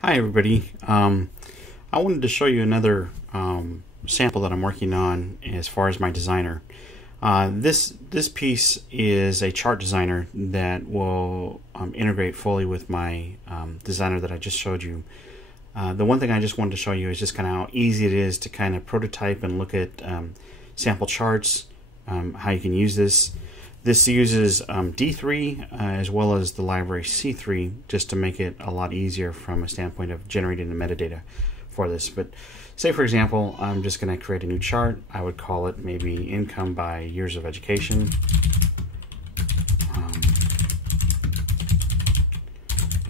Hi everybody. I wanted to show you another sample that I'm working on as far as my designer. This piece is a chart designer that will integrate fully with my designer that I just showed you. The one thing I just wanted to show you is just kind of how easy it is to kind of prototype and look at sample charts, how you can use this. This uses D3 as well as the library C3 just to make it a lot easier from a standpoint of generating the metadata for this. But say, for example, I'm just going to create a new chart. I would call it maybe income by years of education.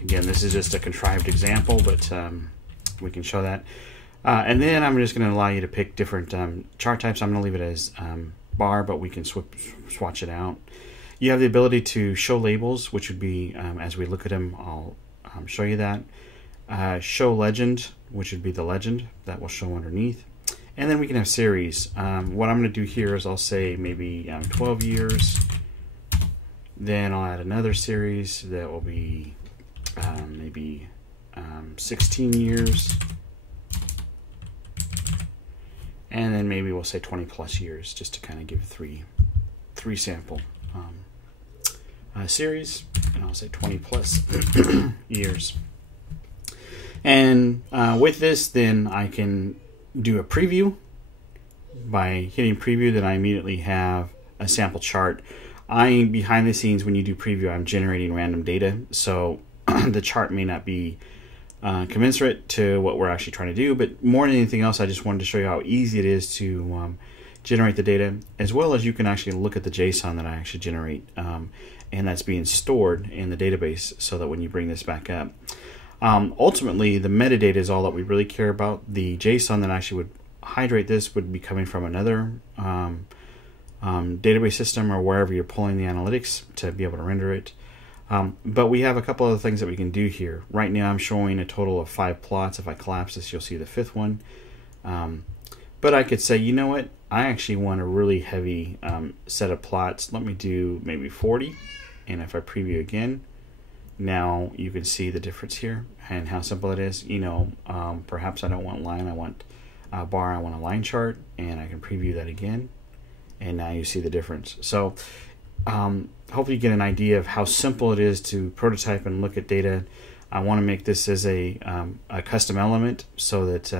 Again, this is just a contrived example, but we can show that. And then I'm just going to allow you to pick different chart types. I'm going to leave it as bar, but we can swatch it out. You have the ability to show labels, which would be, as we look at them, I'll show you that. Show legend, which would be the legend that will show underneath. And then we can have series. What I'm going to do here is I'll say maybe 12 years. Then I'll add another series that will be maybe 16 years. And then maybe we'll say 20 plus years, just to kind of give three sample series, and I'll say 20 plus years. And with this, then I can do a preview. By hitting preview, then I immediately have a sample chart. Behind the scenes, when you do preview, I'm generating random data, so the chart may not be commensurate to what we're actually trying to do, but more than anything else, I just wanted to show you how easy it is to generate the data, as well as you can actually look at the JSON that I actually generate, and that's being stored in the database so that when you bring this back up. Ultimately, the metadata is all that we really care about. The JSON that actually would hydrate this would be coming from another database system or wherever you're pulling the analytics to be able to render it. But we have a couple other things that we can do here. Right now I'm showing a total of 5 plots. If I collapse this, you'll see the 5th one. But I could say, you know what, I actually want a really heavy set of plots. Let me do maybe 40. And if I preview again, now you can see the difference here and how simple it is. You know, perhaps I don't want line, I want bar, I want a line chart, and I can preview that again. And now you see the difference. So hopefully you get an idea of how simple it is to prototype and look at data. I want to make this as a custom element so that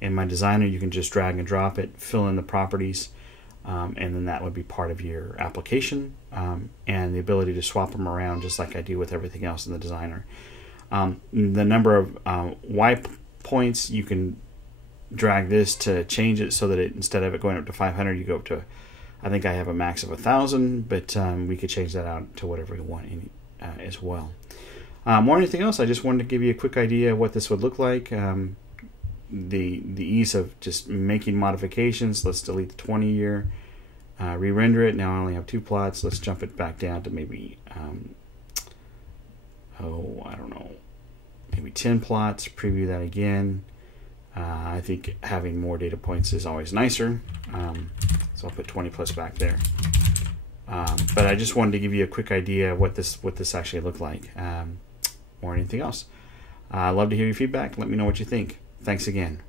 in my designer you can just drag and drop it, fill in the properties, and then that would be part of your application, and the ability to swap them around just like I do with everything else in the designer. The number of Y points, you can drag this to change it so that instead of it going up to 500, you go up to, I think I have a max of 1,000, but we could change that out to whatever you want as well. More than anything else, I just wanted to give you a quick idea of what this would look like. The ease of just making modifications. Let's delete the 20 year, re-render it. Now I only have 2 plots. Let's jump it back down to maybe, I don't know, maybe 10 plots. Preview that again. I think having more data points is always nicer. So I'll put 20 plus back there. But I just wanted to give you a quick idea of what this actually looked like, more than anything else. I'd love to hear your feedback. Let me know what you think. Thanks again.